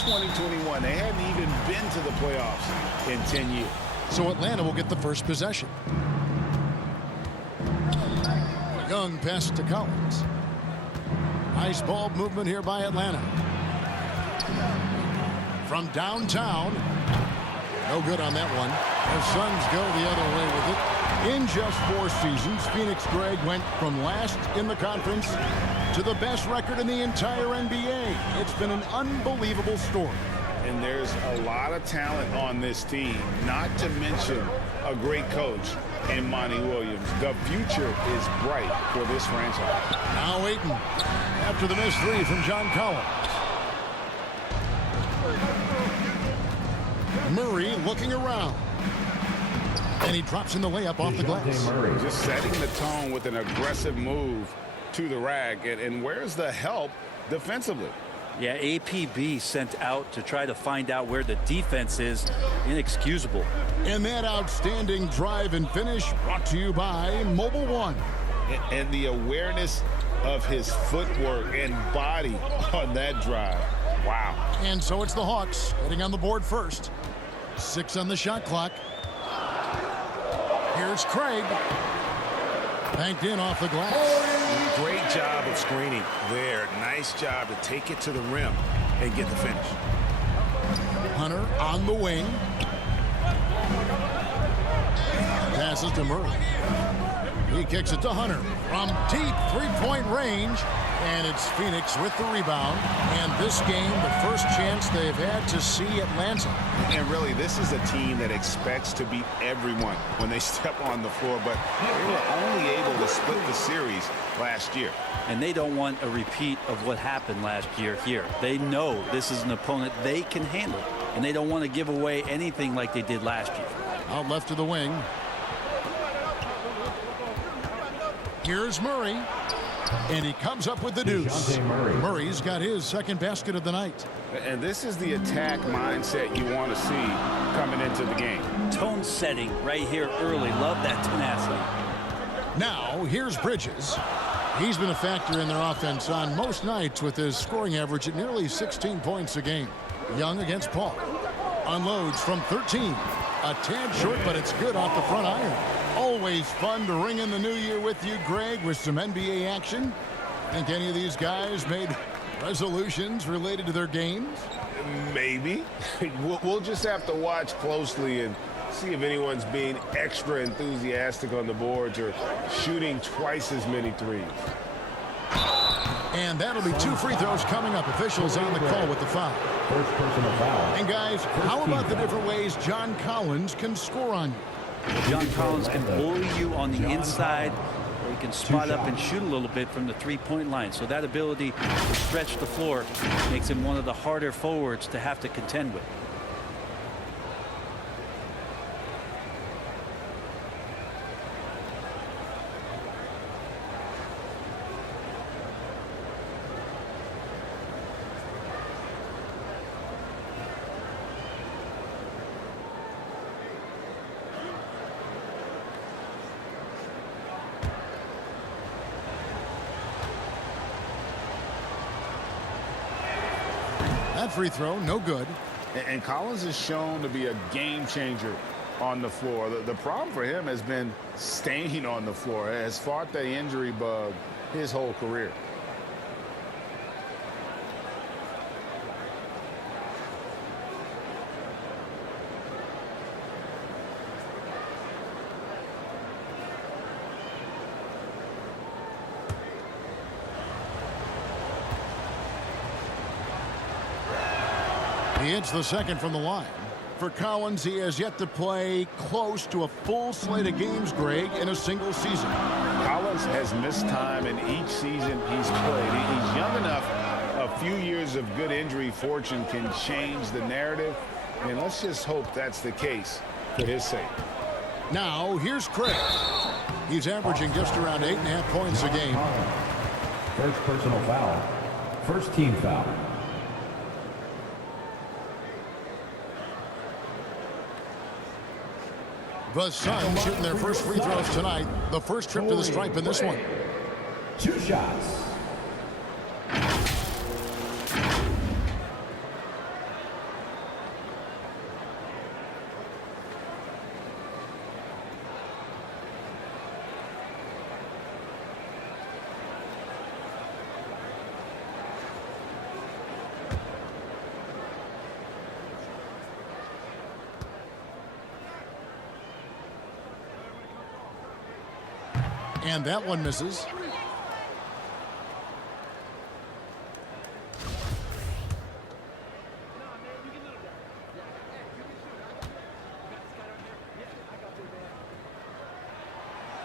2021. They hadn't even been to the playoffs in 10 years. So Atlanta will get the first possession. Young pass to Collins. Nice ball movement here by Atlanta. From downtown. No good on that one. The Suns go the other way with it. In just 4 seasons, Phoenix, Greg, went from last in the conference to the best record in the entire NBA. It's been an unbelievable story. And there's a lot of talent on this team, not to mention a great coach in Monty Williams. The future is bright for this franchise. Now Ayton after the missed 3 from John Collins. Murray looking around. And he drops in the layup off the glass. Just setting the tone with an aggressive move to the rack. And where's the help defensively? Yeah, APB sent out to try to find out where the defense is. Inexcusable. And that outstanding drive and finish brought to you by Mobile One. And the awareness of his footwork and body on that drive. Wow. And so it's the Hawks getting on the board first. 6 on the shot clock. Here's Craig. Banked in off the glass. Great job of screening there. Nice job to take it to the rim and get the finish. Hunter on the wing. Passes to Murray. He kicks it to Hunter from deep 3-point range. And it's Phoenix with the rebound. And this game, the first chance they've had to see Atlanta. And really, this is a team that expects to beat everyone when they step on the floor. But they were only able to split the series last year. And they don't want a repeat of what happened last year here. They know this is an opponent they can handle. And they don't want to give away anything like they did last year. Out left to the wing. Here's Murray. And he comes up with the deuce. Murray's got his second basket of the night. And this is the attack mindset you want to see coming into the game. Tone setting right here early. Love that tenacity. Now, here's Bridges. He's been a factor in their offense on most nights with his scoring average at nearly 16 points a game. Young against Paul. Unloads from 13. A tad short, but it's good off the front iron. Always fun to ring in the new year with you, Greg, with some NBA action. Think any of these guys made resolutions related to their games? Maybe. We'll just have to watch closely and see if anyone's being extra enthusiastic on the boards or shooting twice as many threes. And that'll be 2 free throws coming up. Officials on the call with the foul. First personal foul. And guys, how about the different ways John Collins can score on you? John Collins can bully you on the inside, or he can spot up and shoot a little bit from the 3-point line. So that ability to stretch the floor makes him one of the harder forwards to have to contend with. That free throw, no good. And Collins is shown to be a game changer on the floor. The problem for him has been staying on the floor. Has fought the injury bug his whole career. He hits the second from the line. For Collins, he has yet to play close to a full slate of games, Greg, in a single season. Collins has missed time in each season he's played. He's young enough. A few years of good injury fortune can change the narrative. And let's just hope that's the case for his sake. Now, here's Craig. He's averaging just around 8.5 points a game. First personal foul. First team foul. The Suns shooting their first free throws tonight. The first trip to the stripe in this one. 2 shots. And that one misses.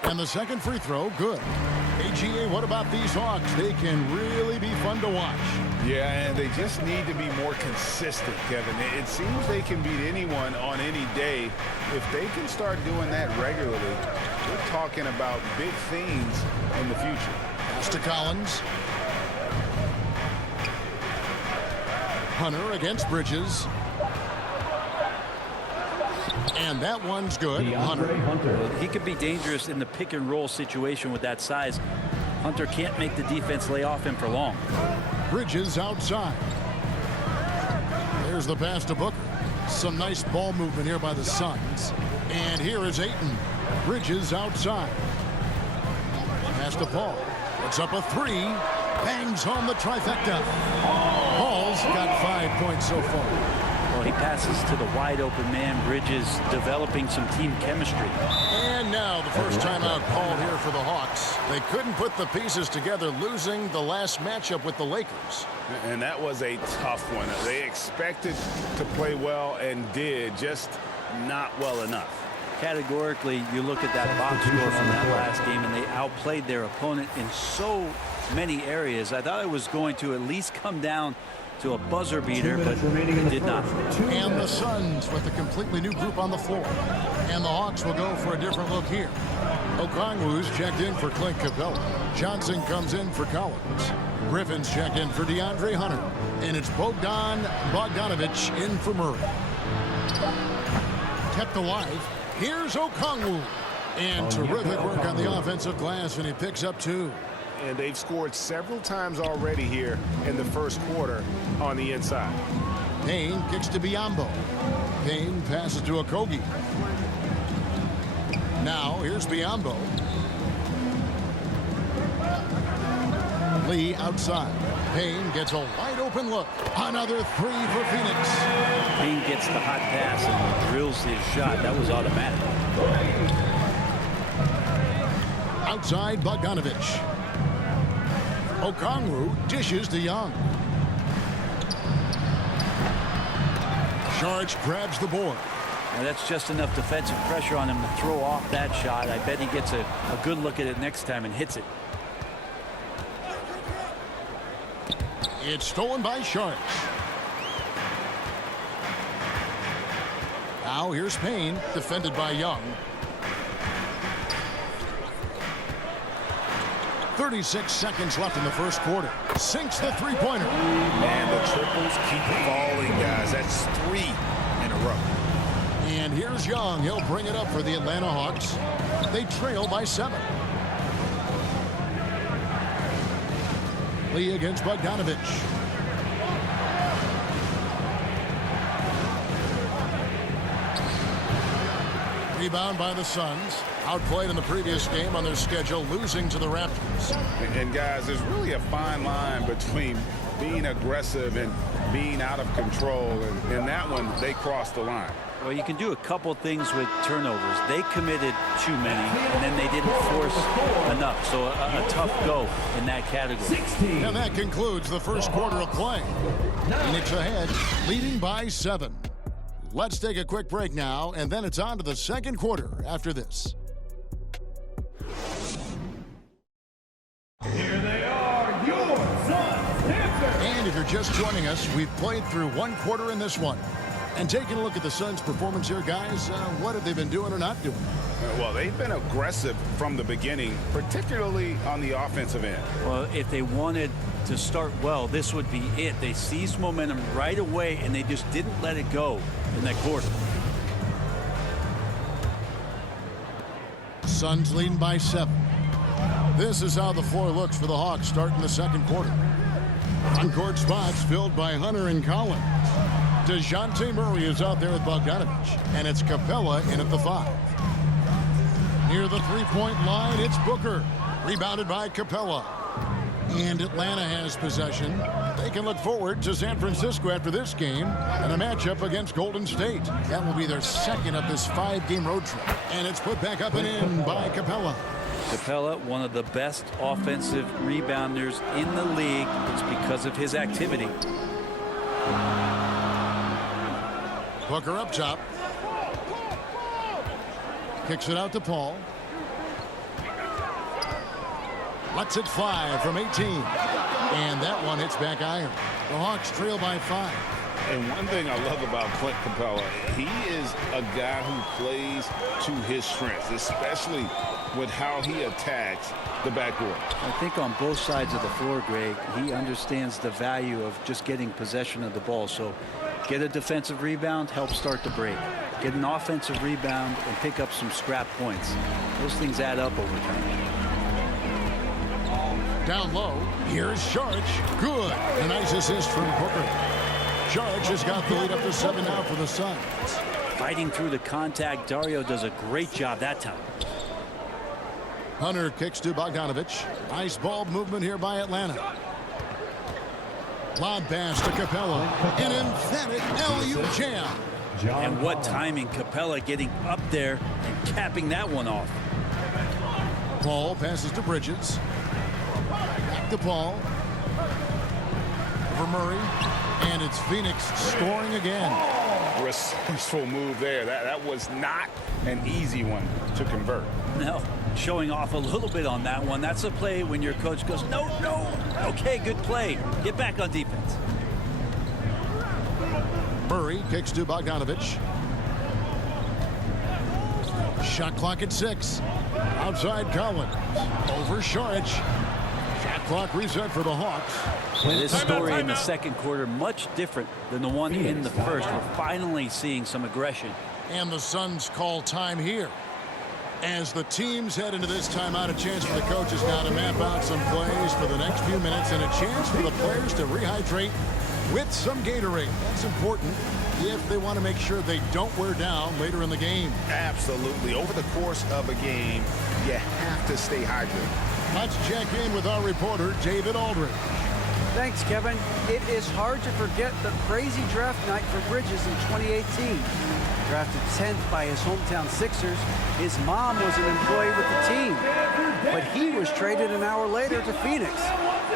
And the second free throw, good. AGA, what about these Hawks? They can really be fun to watch. Yeah, and they just need to be more consistent, Kevin. It seems they can beat anyone on any day. If they can start doing that regularly, we're talking about big things in the future. Pass to Collins. Hunter against Bridges. And that one's good. Hunter. He could be dangerous in the pick and roll situation with that size. Hunter can't make the defense lay off him for long. Bridges outside. There's the pass to Booker. Some nice ball movement here by the Suns. And here is Ayton. Bridges outside. Pass to Paul. Puts up a three. Bangs home the trifecta. Paul's got 5 points so far. Well, he passes to the wide open man. Bridges developing some team chemistry. And now the first timeout called here for the Hawks. They couldn't put the pieces together, losing the last matchup with the Lakers. And that was a tough one. They expected to play well and did, just not well enough. Categorically, you look at that box score from that last game, and they outplayed their opponent in so many areas. I thought it was going to at least come down to a buzzer beater, but it did not. And the Suns with a completely new group on the floor. And the Hawks will go for a different look here. Okongwu's checked in for Clint Capella. Johnson comes in for Collins. Griffin's checked in for DeAndre Hunter. And it's Bogdanovich in for Murray. Kept alive. Here's Okongwu. And terrific work on the offensive glass, and he picks up 2. And they've scored several times already here in the first quarter on the inside. Payne kicks to Biyombo. Payne passes to Okogie. Now here's Biyombo. Lee outside. Payne gets a wide open look. Another three for Phoenix. Payne gets the hot pass and drills his shot. That was automatic. Outside Bogdanovich. Okongwu dishes to Young. Saric grabs the board. Now that's just enough defensive pressure on him to throw off that shot. I bet he gets a good look at it next time and hits it. It's stolen by Saric. Now here's Payne, defended by Young. 36 seconds left in the first quarter. Sinks the three-pointer. And the triples keep falling, guys. That's 3 in a row. And here's Young. He'll bring it up for the Atlanta Hawks. They trail by 7. Lee against Bogdanovich. Rebound by the Suns. Outplayed in the previous game on their schedule, losing to the Raptors. And guys, there's really a fine line between being aggressive and being out of control. And in that one, they crossed the line. Well, you can do a couple things with turnovers. They committed too many, and then they didn't force enough. So a tough go in that category. And that concludes the first quarter of play. Phoenix ahead, leading by 7. Let's take a quick break now, and then it's on to the second quarter after this. Here they are, your Suns Panthers. And if you're just joining us, we've played through one quarter in this one. And taking a look at the Suns' performance here, guys, what have they been doing or not doing? Well, they've been aggressive from the beginning, particularly on the offensive end. Well, if they wanted to start well, this would be it. They seized momentum right away, and they just didn't let it go in that quarter. Suns leading by 7. This is how the floor looks for the Hawks starting the second quarter. On-court spots filled by Hunter and Collins. DeJounte Murray is out there with Bogdanovich, and it's Capella in at the 5. Near the three-point line, it's Booker. Rebounded by Capella. And Atlanta has possession. They can look forward to San Francisco after this game and a matchup against Golden State. That will be their second of this 5-game road trip. And it's put back up and in by Capella. Capella, one of the best offensive rebounders in the league. It's because of his activity. Booker up top. Kicks it out to Paul. Lets it fly from 18. And that one hits back iron. The Hawks trail by 5. And one thing I love about Clint Capella, he is a guy who plays to his strengths, especially with how he attacks the backboard. I think on both sides of the floor, Greg, he understands the value of just getting possession of the ball. So get a defensive rebound, help start the break. Get an offensive rebound and pick up some scrap points. Those things add up over time. Down low, here's Sharch. Good. A nice assist from Booker. Sharch has got the lead up to 7 now for the Suns. Fighting through the contact, Dario does a great job that time. Hunter kicks to Bogdanovich. Nice ball movement here by Atlanta. Lob pass to Capella. An emphatic LU jam. And what timing, Capella getting up there and capping that one off. Paul passes to Bridges. Back to Paul. For Murray. And it's Phoenix scoring again. Resourceful move there. That was not an easy one to convert. No, showing off a little bit on that one. That's a play when your coach goes, no, no. Okay, good play. Get back on defense. Murray kicks to Bogdanovich. Shot clock at 6. Outside Collins. Over Sharch. Shot clock reset for the Hawks. This story in the second quarter much different than the one in the first. We're finally seeing some aggression. And the Suns call time here. As the teams head into this timeout, a chance for the coaches now to map out some plays for the next few minutes and a chance for the players to rehydrate with some Gatorade. That's important if they want to make sure they don't wear down later in the game. Absolutely. Over the course of a game, you have to stay hydrated. Let's check in with our reporter, David Aldridge. Thanks, Kevin. It is hard to forget the crazy draft night for Bridges in 2018. Drafted 10th by his hometown Sixers, his mom was an employee with the team. But he was traded an hour later to Phoenix.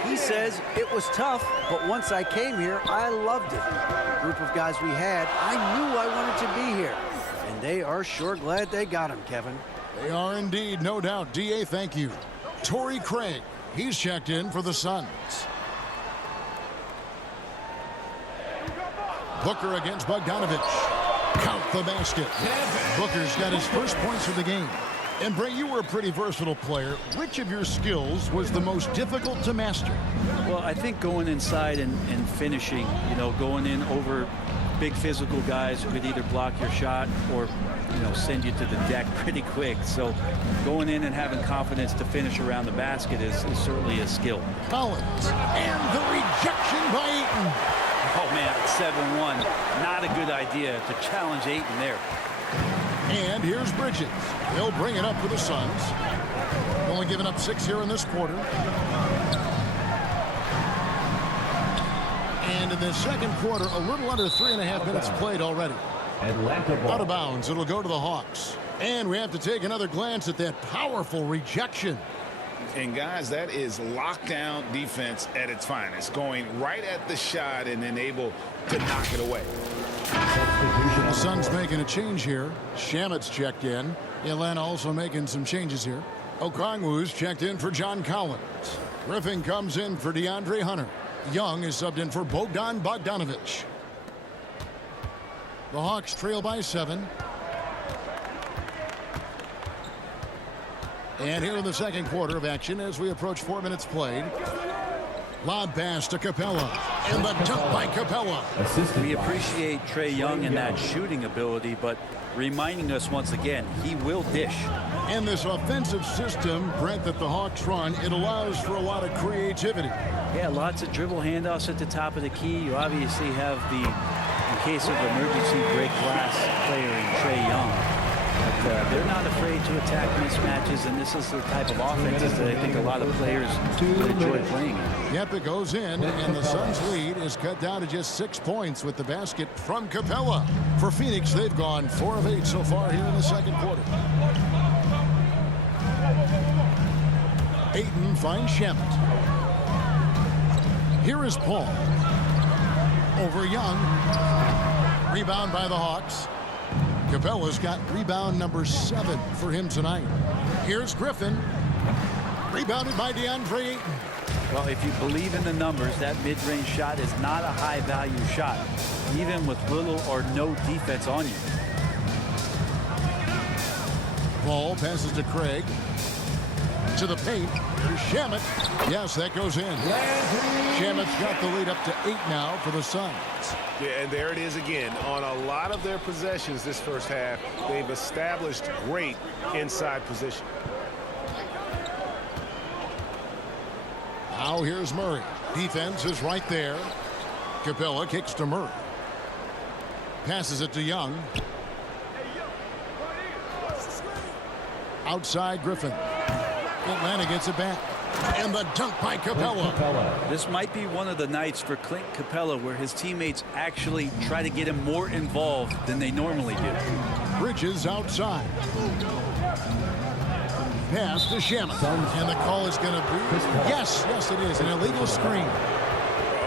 He says, it was tough, but once I came here, I loved it. The group of guys we had, I knew I wanted to be here. And they are sure glad they got him, Kevin. They are indeed, no doubt. D.A., thank you. Torrey Craig, he's checked in for the Suns. Booker against Bogdanovich. Count the basket. Booker's got his first points of the game. And Bray, you were a pretty versatile player. Which of your skills was the most difficult to master? Well, I think going inside and finishing, going in over big physical guys who could either block your shot or, send you to the deck pretty quick. So going in and having confidence to finish around the basket is certainly a skill. Collins. And the rejection by Ayton. Oh, man, 7-1. Not a good idea to challenge Ayton there. And here's Bridges. They'll bring it up for the Suns. Only giving up 6 here in this quarter. And in the second quarter, a little under 3.5 minutes played already. Out of bounds. It'll go to the Hawks. And we have to take another glance at that powerful rejection. And guys, that is lockdown defense at its finest. Going right at the shot and then able to knock it away. The Suns making a change here. Shamit's checked in. Atlanta also making some changes here. Okongwu's checked in for John Collins. Griffin comes in for DeAndre Hunter. Young is subbed in for Bogdan Bogdanovich. The Hawks trail by 7. And here in the second quarter of action as we approach 4 minutes played. Lob pass to Capella. And the dunk by Capella. We appreciate Trae Young and that shooting ability, but reminding us once again, he will dish. And this offensive system, Brent, that the Hawks run, it allows for a lot of creativity. Yeah, lots of dribble handoffs at the top of the key. You obviously have the, in case of emergency, break glass player in Trae Young. But they're not afraid to attack mismatches, and this is the type of offenses that I think a lot of players would enjoy playing in. Yep, it goes in, and the Suns' lead is cut down to just 6 points with the basket from Capella. For Phoenix, they've gone 4 of 8 so far here in the second quarter. Ayton finds Shamet. Here is Paul. Over Young. Rebound by the Hawks. Capella's got rebound number 7 for him tonight. Here's Griffin. Rebounded by DeAndre Ayton. Well, if you believe in the numbers, that mid-range shot is not a high-value shot, even with little or no defense on you. Ball passes to Craig. To the paint. Here's Shamet. Yes, that goes in. Shamet's got the lead up to 8 now for the Suns. Yeah, and there it is again. On a lot of their possessions this first half, they've established great inside position. Now here's Murray. Defense is right there. Capella kicks to Murray. Passes it to Young. Outside Griffin. Atlanta gets it back. And the dunk by Capella. This might be one of the nights for Clint Capella where his teammates actually try to get him more involved than they normally do. Bridges outside. Pass to Shamet. And the call is going to be, yes, it is, an illegal screen.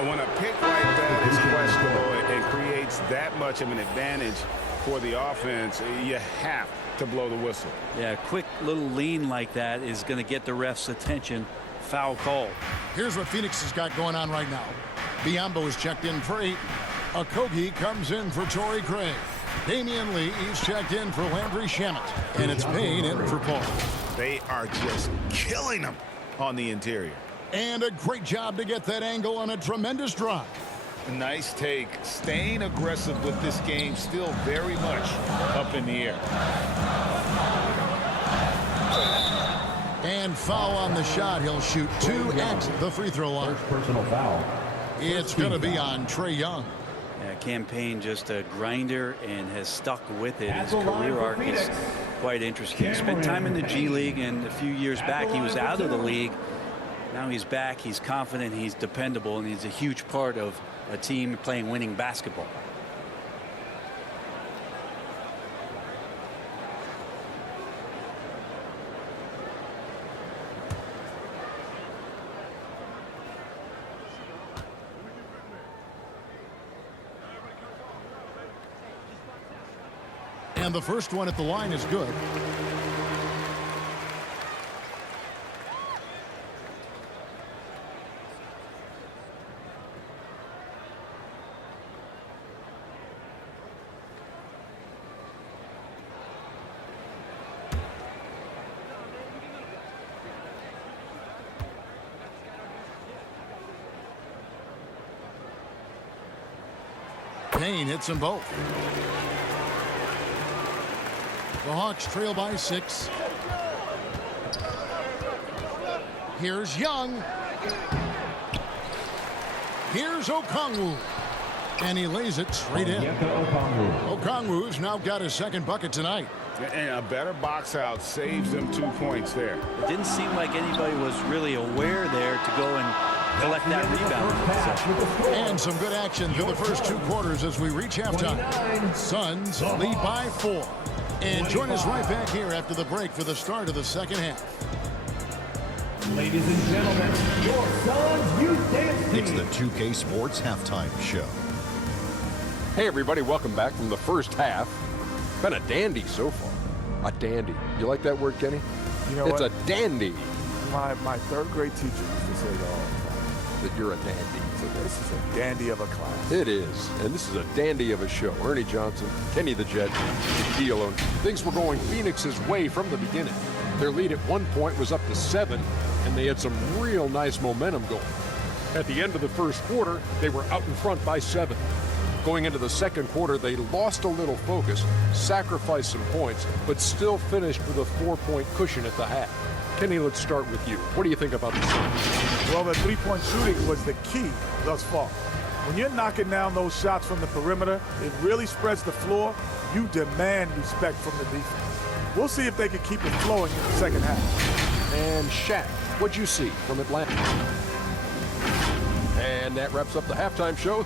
When a pick like that is questionable and creates that much of an advantage for the offense, you have to blow the whistle. Yeah, a quick little lean like that is going to get the ref's attention. Foul call. Here's what Phoenix has got going on right now. Biombo is checked in for 8. Okogie comes in for Torrey Craig. Damian Lee is checked in for Landry Shamet. And it's Payne in for Paul. They are just killing them on the interior. And a great job to get that angle on a tremendous drive. Nice take. Staying aggressive with this game, still very much up in the air. And foul on the shot. He'll shoot 2 at the free throw line. First personal foul. It's going to be on Trae Young. Yeah, Campaign just a grinder and has stuck with it. His career arc is quite interesting. He spent time in the G League, and a few years back he was out of the league. Now he's back. He's confident. He's dependable, and he's a huge part of a team playing winning basketball. And the first one at the line is good. Payne hits them both. The Hawks trail by 6. Here's Young. Here's Okongwu. And he lays it straight in. Okongwu's now got his second bucket tonight. And a better box out saves them 2 points there. It didn't seem like anybody was really aware there to go and collect that rebound. And some good action through the first 2 quarters as we reach halftime. Suns lead by 4. And join us right back here after the break for the start of the second half. Ladies and gentlemen, your Suns Youth Dance Team. It's the 2K Sports Halftime Show. Hey everybody, welcome back from the first half. Been a dandy so far. A dandy. You like that word, Kenny? You know it's what? a dandy. My third grade teacher used to say that all the time. That you're a dandy. So this is a dandy of a class. It is. And this is a dandy of a show. Ernie Johnson, Kenny the Jet, Keelan. Things were going Phoenix's way from the beginning. Their lead at one point was up to 7, and they had some real nice momentum going. At the end of the first quarter, they were out in front by 7. Going into the second quarter, they lost a little focus, sacrificed some points, but still finished with a 4-point cushion at the half. Kenny, let's start with you. What do you think about the Suns? Well, the three-point shooting was the key thus far. When you're knocking down those shots from the perimeter, it really spreads the floor. You demand respect from the defense. We'll see if they can keep it flowing in the second half. And Shaq, what'd you see from Atlanta? And that wraps up the halftime show.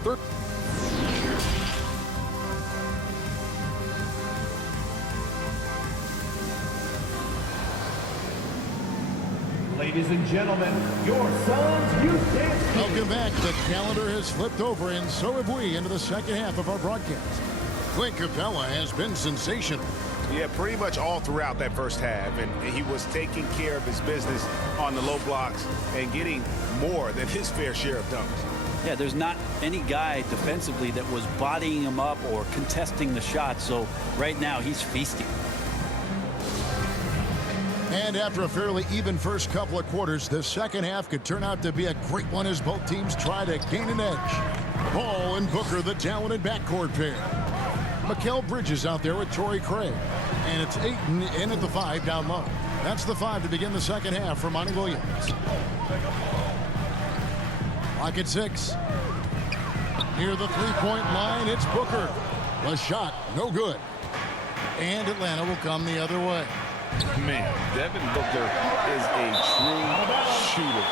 Ladies and gentlemen, your Suns youth dance team. Welcome back. The calendar has flipped over, and so have we into the second half of our broadcast. Clint Capella has been sensational. Yeah, pretty much all throughout that first half, and he was taking care of his business on the low blocks and getting more than his fair share of dunks. Yeah, there's not any guy defensively that was bodying him up or contesting the shot, so right now he's feasting. And after a fairly even first couple of quarters, the second half could turn out to be a great one as both teams try to gain an edge. Paul and Booker, the talented backcourt pair. Mikal Bridges out there with Torrey Craig. And it's Ayton in at the 5 down low. That's the 5 to begin the second half for Monty Williams. Clock at 6. Near the three-point line, it's Booker. The shot, no good. And Atlanta will come the other way. Man, Devin Booker is a true shooter.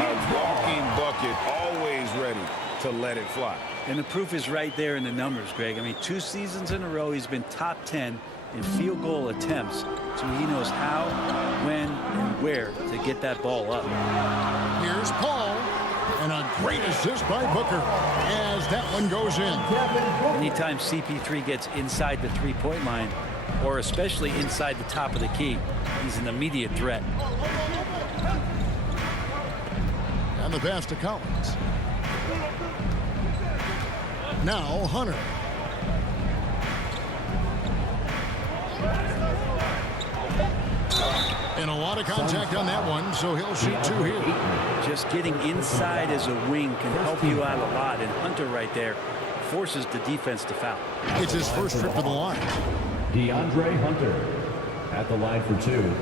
A walking bucket, always ready to let it fly. And the proof is right there in the numbers, Greg. I mean, 2 seasons in a row, he's been top 10 in field goal attempts. So he knows how, when, and where to get that ball up. Here's Paul. And a great assist by Booker as that one goes in. Anytime CP3 gets inside the three-point line, or especially inside the top of the key, he's an immediate threat. And the pass to Collins. Now Hunter. And a lot of contact on that one, so he'll shoot 2 here. Just getting inside as a wing can help you out a lot, and Hunter right there forces the defense to foul. It's his first trip to the line. DeAndre Hunter at the line for 2.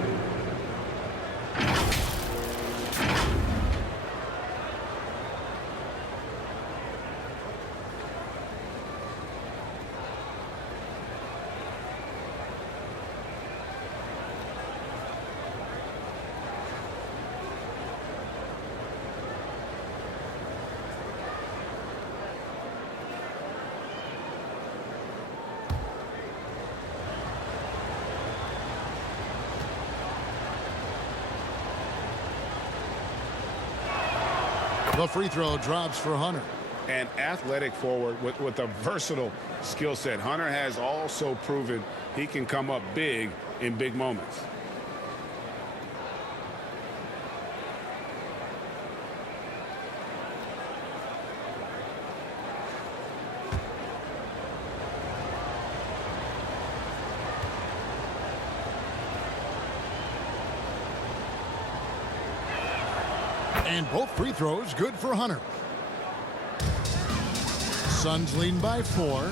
The free throw drops for Hunter. An athletic forward with a versatile skill set. Hunter has also proven he can come up big in big moments. And both free throws good for Hunter. Suns leading by 4.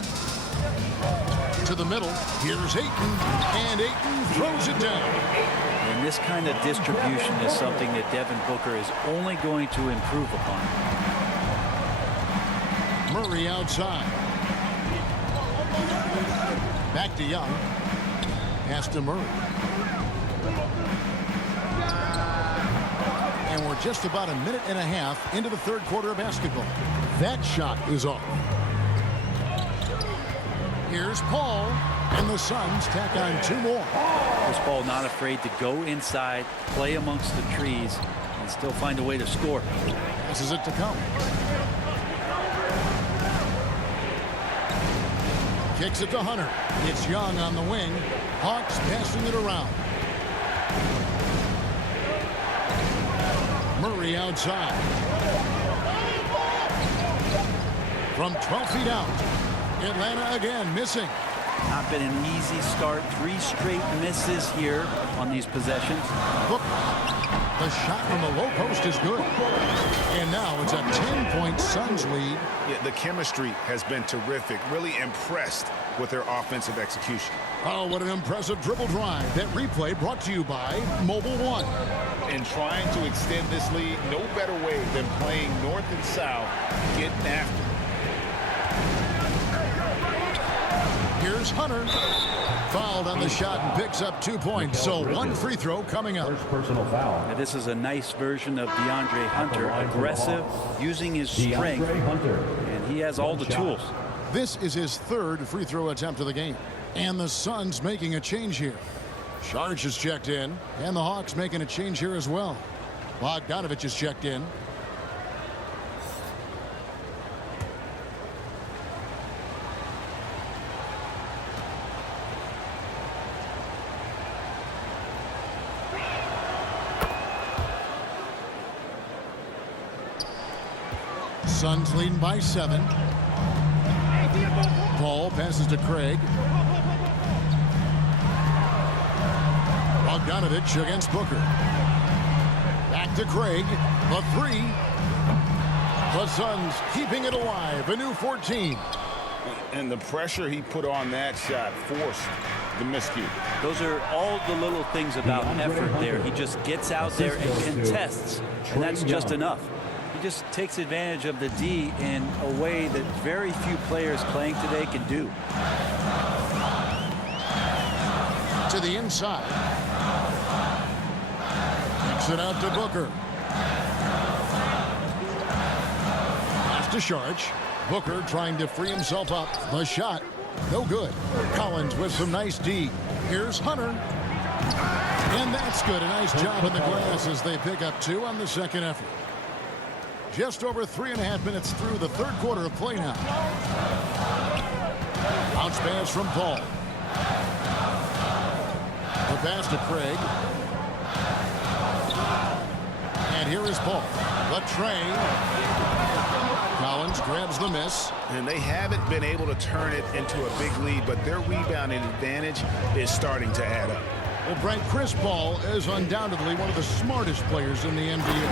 To the middle. Here's Ayton. And Ayton throws it down. And this kind of distribution is something that Devin Booker is only going to improve upon. Murray outside. Back to Young. Pass to Murray. And we're just about a minute and a half into the third quarter of basketball. That shot is off. Here's Paul, and the Suns tack on 2 more. This ball not afraid to go inside, play amongst the trees, and still find a way to score. Passes it to Collins. Kicks it to Hunter. It's Young on the wing. Hawks passing it around. Murray outside. From 12 feet out. Atlanta again missing. Not been an easy start. 3 straight misses here on these possessions. Look, the shot from the low post is good. And now it's a 10-point Suns lead. Yeah, the chemistry has been terrific. Really impressed with their offensive execution. Oh, what an impressive dribble drive. That replay brought to you by Mobile One. And trying to extend this lead, no better way than playing north and south, getting after it. Here's Hunter. Fouled on the shot and picks up 2 points. So 1 free throw coming up. First personal foul. Now, this is a nice version of DeAndre Hunter, aggressive, using his strength, DeAndre Hunter. and he has all the tools. This is his 3rd free throw attempt of the game. And the Suns making a change here. Sharge is checked in, and the Hawks making a change here as well. Bogdanovich is checked in. Suns leading by 7. Paul passes to Craig. Bogdanovich against Booker. Back to Craig. The 3. The Suns keeping it alive. A new 14. And the pressure he put on that shot forced the miscue. Those are all the little things about effort there. He just gets out there and contests, and that's just enough. He just takes advantage of the D in a way that very few players playing today can do. To the inside. Kicks it out to Booker. Pass to Sharch. Booker trying to free himself up. The shot, no good. Collins with some nice D. Here's Hunter. And that's good. A nice job in the glass as they pick up 2 on the second effort. Just over 3.5 minutes through the third quarter of play now. Bounce pass from Paul. The pass to Craig. And here is Paul. The train. Collins grabs the miss. And they haven't been able to turn it into a big lead, but their rebounding advantage is starting to add up. Well, Brent, Chris Paul is undoubtedly one of the smartest players in the NBA.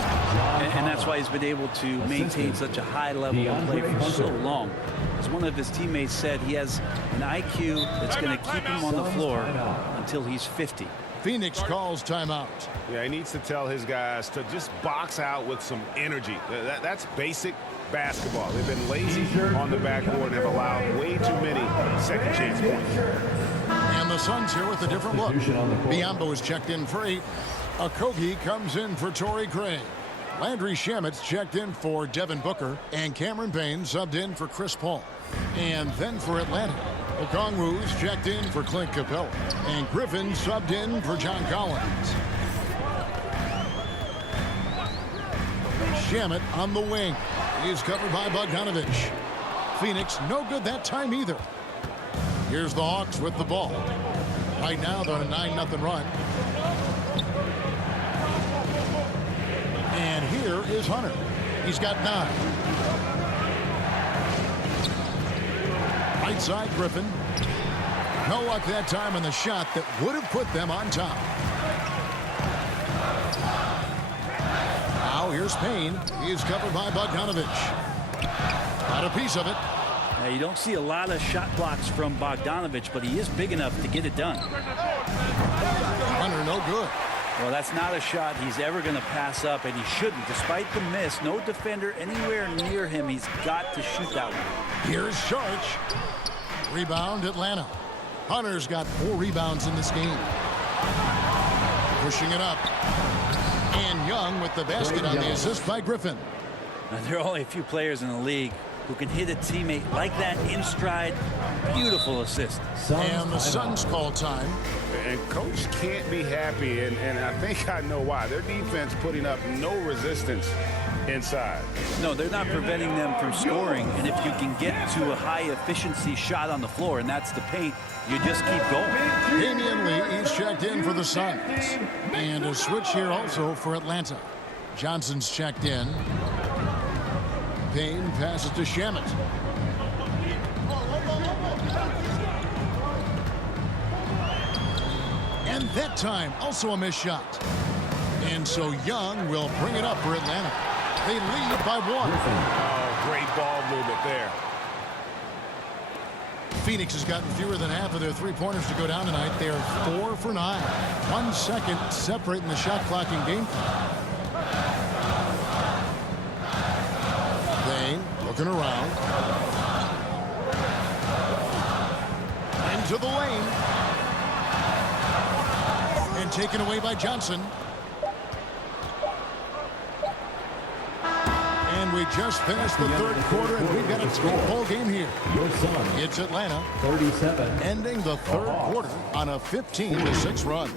And that's why he's been able to maintain such a high level of play for so long. As one of his teammates said, he has an IQ that's going to keep him on the floor until he's 50. Phoenix calls timeout. Yeah, he needs to tell his guys to just box out with some energy. That's basic basketball. They've been lazy on the backboard and have allowed way too many second chance points. And the Suns here with a different look. Biyombo is checked in for 8. Okogie comes in for Torrey Craig. Landry Shamit's checked in for Devin Booker. And Cameron Payne subbed in for Chris Paul. And then for Atlanta, Okongwu's checked in for Clint Capella. And Griffin subbed in for John Collins. Shamit on the wing. He's covered by Bogdanovich. Phoenix no good that time either. Here's the Hawks with the ball. Right now they're on a 9-0 run. And here is Hunter. He's got 9. Right side Griffin. No luck that time on the shot that would have put them on top. Now here's Payne. He's covered by Bogdanovich. Got a piece of it. Now, you don't see a lot of shot blocks from Bogdanovich, but he is big enough to get it done. Hunter no good. Well, that's not a shot he's ever going to pass up, and he shouldn't. Despite the miss, no defender anywhere near him. He's got to shoot that one. Here's Sharch. Rebound Atlanta. Hunter's got 4 rebounds in this game. Pushing it up. And Young with the basket on the assist by Griffin. Now, there are only a few players in the league who can hit a teammate like that in stride. Beautiful assist. And the Suns call time. And coach can't be happy, and I think I know why. Their defense putting up no resistance inside. No, they're not preventing them from scoring, and if you can get to a high efficiency shot on the floor, and that's the paint, you just keep going. Damian Lee is checked in for the Suns. And a switch here also for Atlanta. Johnson's checked in. Payne passes to Shamit. And that time, also a missed shot. And so Young will bring it up for Atlanta. They lead by 1. Oh, great ball movement there. Phoenix has gotten fewer than half of their three-pointers to go down tonight. They are 4 for 9. 1 second separating the shot clock in game time. Payne looking around. Into the lane. And taken away by Johnson. And we just finished the third quarter, and we've got a three-ball game here. It's Atlanta 37. ending the third quarter on a 15-6 run.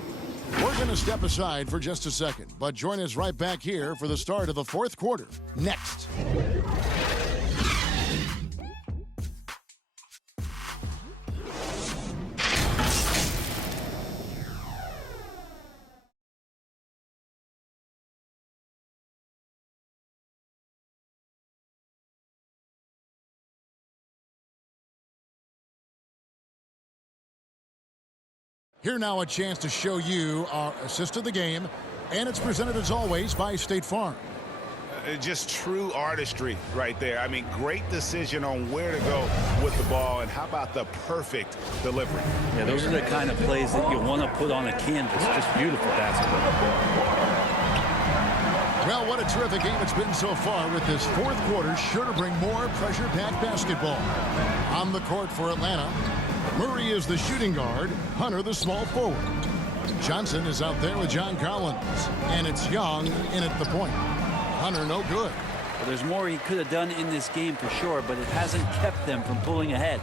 We're going to step aside for just a second, but join us right back here for the start of the fourth quarter. Next. Here now a chance to show you our assist of the game, and it's presented as always by State Farm. Just true artistry right there. I mean, great decision on where to go with the ball, and how about the perfect delivery? Yeah, those are the kind of plays that you want to put on a canvas. Just beautiful basketball. Well, what a terrific game it's been so far, with this fourth quarter sure to bring more pressure-packed basketball. On the court for Atlanta, Murray is the shooting guard, Hunter the small forward. Johnson is out there with John Collins, and it's Young in at the point. Hunter no good. Well, there's more he could have done in this game for sure, but it hasn't kept them from pulling ahead.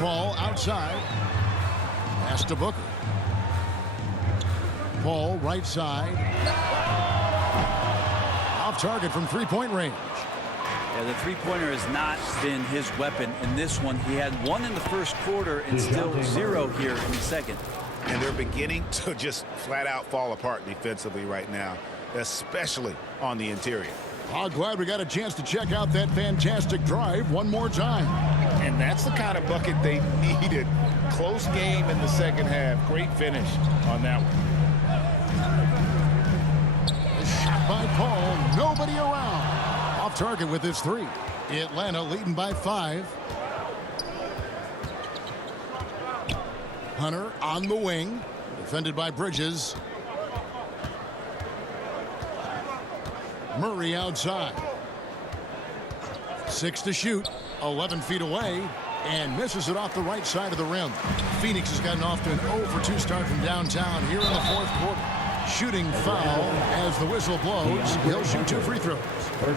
Paul outside. Pass to Booker. Paul right side. Off target from three-point range. Yeah, the three-pointer has not been his weapon in this one. He had one in the first quarter and still zero here in the second. And they're beginning to just flat-out fall apart defensively right now, especially on the interior. Oh, glad we got a chance to check out that fantastic drive one more time. And that's the kind of bucket they needed. Close game in the second half. Great finish on that one. A shot by Paul. Nobody around. Off target with his three. Atlanta leading by 5. Hunter on the wing. Defended by Bridges. Murray outside. 6 to shoot. 11 feet away. And misses it off the right side of the rim. Phoenix has gotten off to an 0-for-2 start from downtown here in the fourth quarter. Shooting foul as the whistle blows. He'll shoot 2 free throws.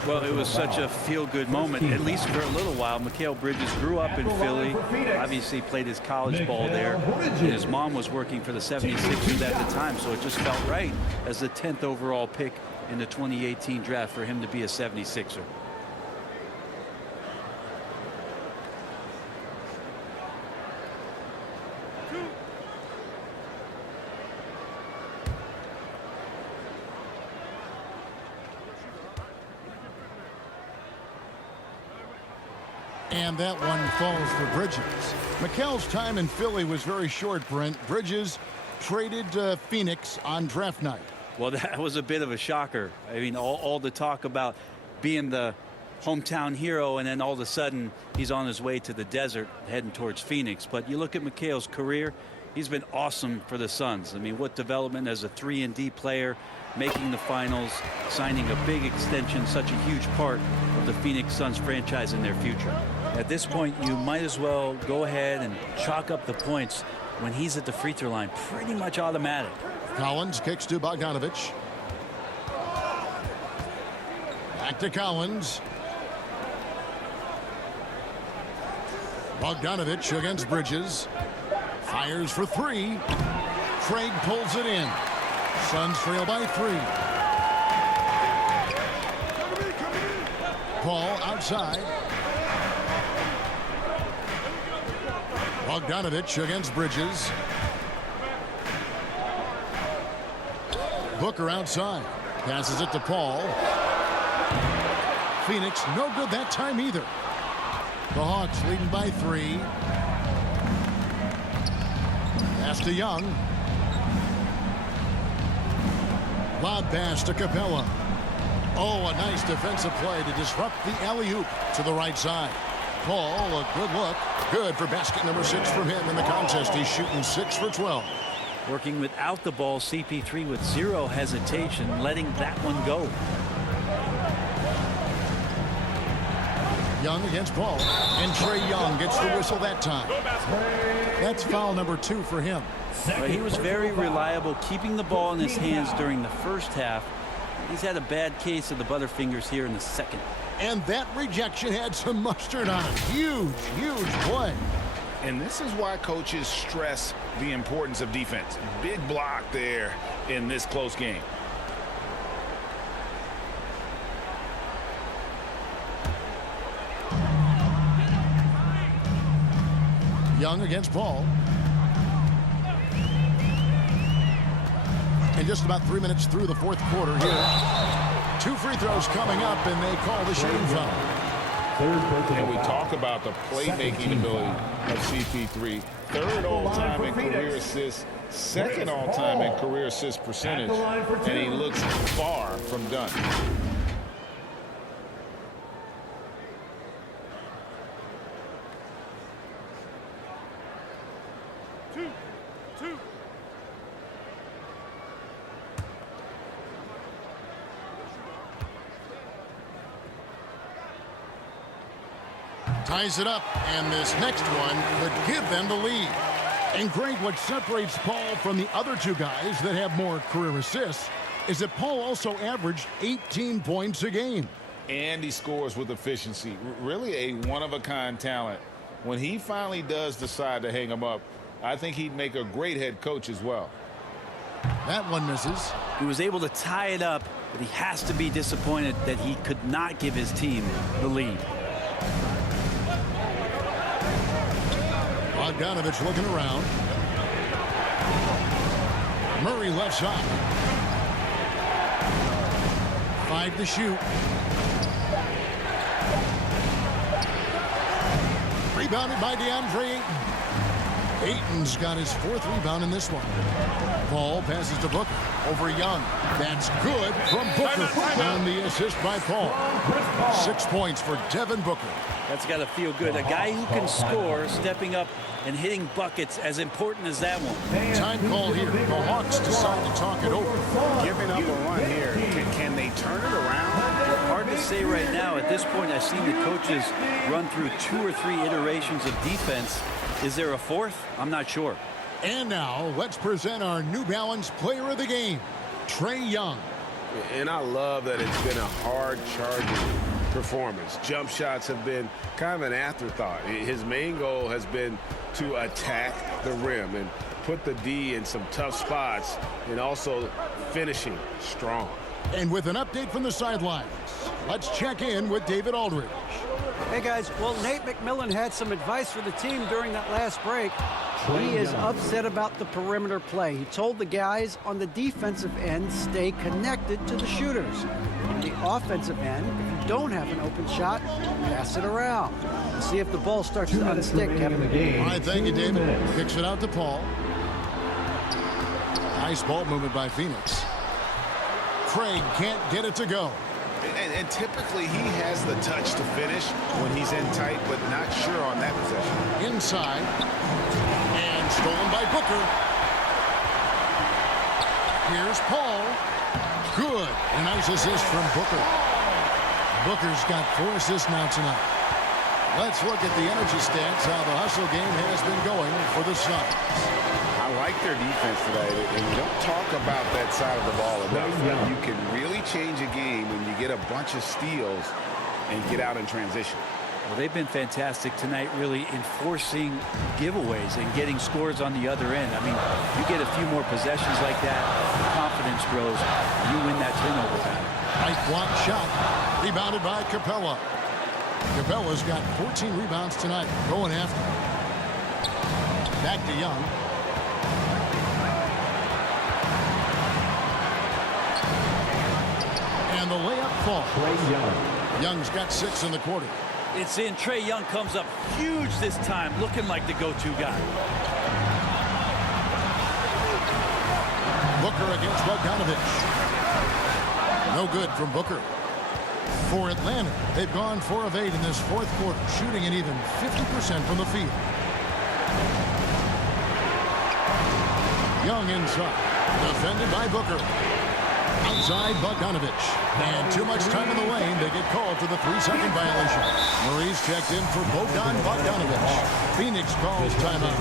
Well, it was such a feel-good moment, at least for a little while. Mikal Bridges grew up in Philly, obviously played his college ball there. And his mom was working for the 76ers at the time, so it just felt right as the 10th overall pick in the 2018 draft for him to be a 76er. And that one falls for Bridges. Mikal's time in Philly was very short, Brent. Bridges traded Phoenix on draft night. Well, that was a bit of a shocker. I mean, all the talk about being the hometown hero, and then all of a sudden he's on his way to the desert heading towards Phoenix. But you look at Mikal's career, he's been awesome for the Suns. I mean, what development as a 3-and-D player, making the finals, signing a big extension, such a huge part of the Phoenix Suns franchise in their future. At this point, you might as well go ahead and chalk up the points when he's at the free throw line. Pretty much automatic. Collins kicks to Bogdanovich. Back to Collins. Bogdanovich against Bridges. Fires for 3. Craig pulls it in. Suns trail by 3. Paul outside. Bogdanovich against Bridges. Booker outside. Passes it to Paul. Phoenix no good that time either. The Hawks leading by 3. Pass to Young. Lob pass to Capella. Oh, a nice defensive play to disrupt the alley-oop to the right side. Paul, a good look. Good for basket number 6 from him in the contest. He's shooting 6 for 12. Working without the ball, CP3 with 0 hesitation, letting that one go. Young against Paul. And Trae Young gets the whistle that time. That's foul number 2 for him. But he was very reliable, keeping the ball in his hands during the first half. He's had a bad case of the butterfingers here in the second. And that rejection had some mustard on it. Huge, huge play. And this is why coaches stress the importance of defense. Big block there in this close game. Young against Paul. And just about 3 minutes through the fourth quarter here. 2 free throws coming up, and they call the shooting foul. And we talk about the playmaking ability of CP3. Third all-time in career assists, second all-time in career assist percentage, and he looks far from done. Two. Ties it up, and this next one could give them the lead. And Greg, what separates Paul from the other two guys that have more career assists is that Paul also averaged 18 points a game. And he scores with efficiency. Really a one-of-a-kind talent. When he finally does decide to hang him up, I think he'd make a great head coach as well. That one misses. He was able to tie it up, but he has to be disappointed that he could not give his team the lead. Bogdanovich looking around. Murray left side. 5 to shoot. Rebounded by DeAndre Ayton. Ayton's got his 4th rebound in this one. Paul passes to Booker over Young. That's good from Booker on the assist by Paul. 6 points for Devon Booker. That's got to feel good. A guy who can score, stepping up and hitting buckets, as important as that one. Time call here. The Hawks decide to talk it over. Giving up a run here. Can they turn it around? Hard to say right now. At this point, I've seen the coaches run through 2 or 3 iterations of defense. Is there a 4th? I'm not sure. And now, let's present our New Balance player of the game, Trae Young. And I love that it's been a hard-charging performance. Jump shots have been kind of an afterthought. His main goal has been to attack the rim and put the D in some tough spots, and also finishing strong. And with an update from the sidelines, let's check in with David Aldridge. Hey guys, well, Nate McMillan had some advice for the team during that last break. He is upset about the perimeter play. He told the guys on the defensive end, stay connected to the shooters. On the offensive end, if you don't have an open shot, pass it around. See if the ball starts to unstick, Kevin. All right, thank you, David. Kicks it out to Paul. Nice ball movement by Phoenix. Craig can't get it to go. And typically he has the touch to finish when he's in tight, but not sure on that possession. Inside. And stolen by Booker. Here's Paul. Good. A nice assist from Booker. Booker's got 4 assists now tonight. Let's look at the energy stats, how the hustle game has been going for the Suns. I like their defense today, and you don't talk about that side of the ball enough. You can really change a game when you get a bunch of steals and get out in transition. Well, they've been fantastic tonight, really enforcing giveaways and getting scores on the other end. I mean, you get a few more possessions like that, the confidence grows, you win that turnover battle. Right block shot. Rebounded by Capella. Capella's got 14 rebounds tonight. Going after. Back to Young. And the layup falls. Young's got 6 in the quarter. It's in. Trae Young comes up huge this time, looking like the go-to guy. Booker against Bogdanovich. No good from Booker. For Atlanta, they've gone 4 of 8 in this fourth quarter, shooting an even 50% from the field. Young inside. Defended by Booker. Outside Bogdanovich. And too much time in the lane. They get called for the 3-second violation. Murray's checked in for Bogdanovich. Phoenix calls timeout.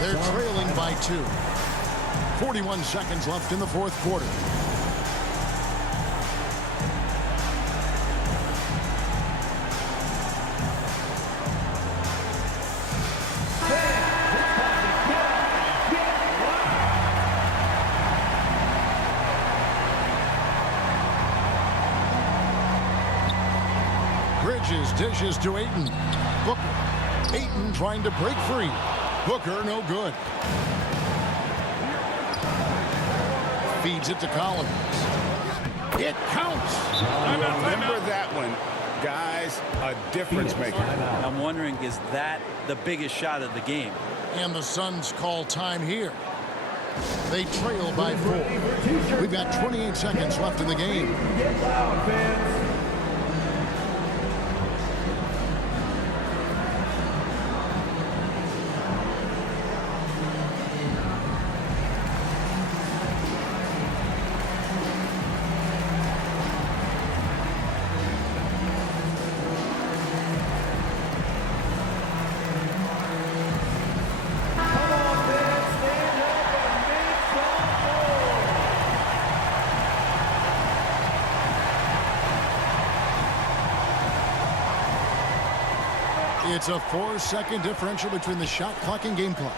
They're trailing by 2. 41 seconds left in the fourth quarter. Dishes to Ayton. Booker. Ayton trying to break free. Booker, no good. Feeds it to Collins. It counts. Remember that one. Guys, a difference maker. I'm wondering, is that the biggest shot of the game? And the Suns call time here. They trail by 4. We've got 28 seconds left in the game. Get loud, fans. It's a 4-second differential between the shot clock and game clock.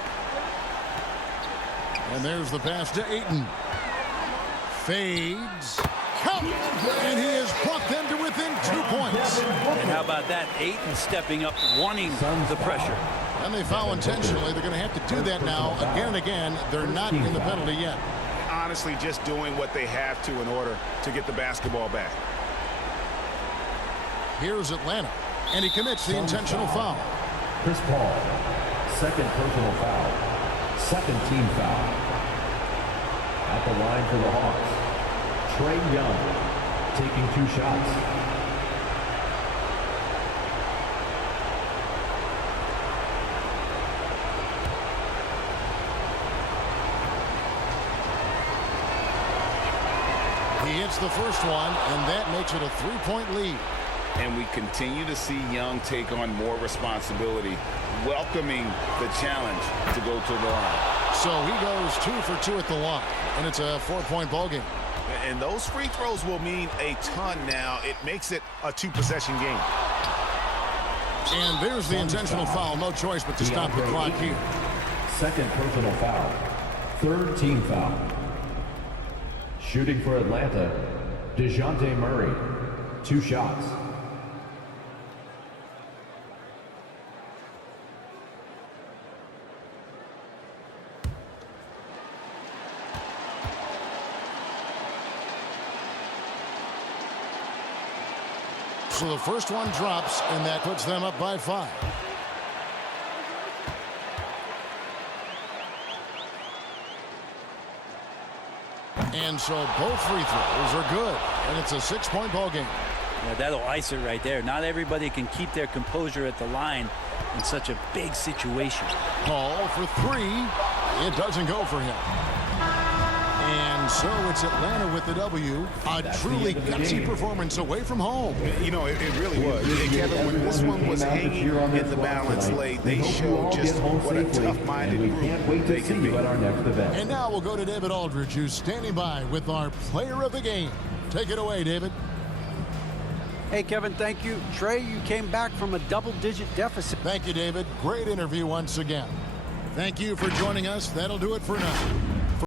And there's the pass to Ayton. Fades. Count. And he has brought them to within 2 points. And how about that? Ayton stepping up, wanting the pressure. And they foul intentionally. They're going to have to do that now again and again. They're not in the penalty yet. Honestly, just doing what they have to in order to get the basketball back. Here's Atlanta. And he commits the intentional foul. Chris Paul, second personal foul. Second team foul. At the line for the Hawks, Trae Young taking 2 shots. He hits the first one, and that makes it a 3-point lead. And we continue to see Young take on more responsibility, welcoming the challenge to go to the line. So he goes 2 for 2 at the line, and it's a 4-point ball game. And those free throws will mean a ton now. It makes it a 2-possession game. And there's the intentional foul. No choice but to stop the clock here. Second personal foul. Third team foul. Shooting for Atlanta, DeJounte Murray. 2 shots. So the first one drops, and that puts them up by 5. And so both free throws are good, and it's a 6-point ball game. Yeah, that'll ice it right there. Not everybody can keep their composure at the line in such a big situation. Paul for 3. It doesn't go for him. And so it's Atlanta with the W. A truly gutsy performance away from home. You know, it really was. And Kevin, when this one was hanging in the balance late, they showed just what a tough-minded group they can be. And now we'll go to David Aldridge, who's standing by with our player of the game. Take it away, David. Hey, Kevin, thank you. Trae, you came back from a double-digit deficit. Thank you, David. Great interview once again. Thank you for joining us. That'll do it for now.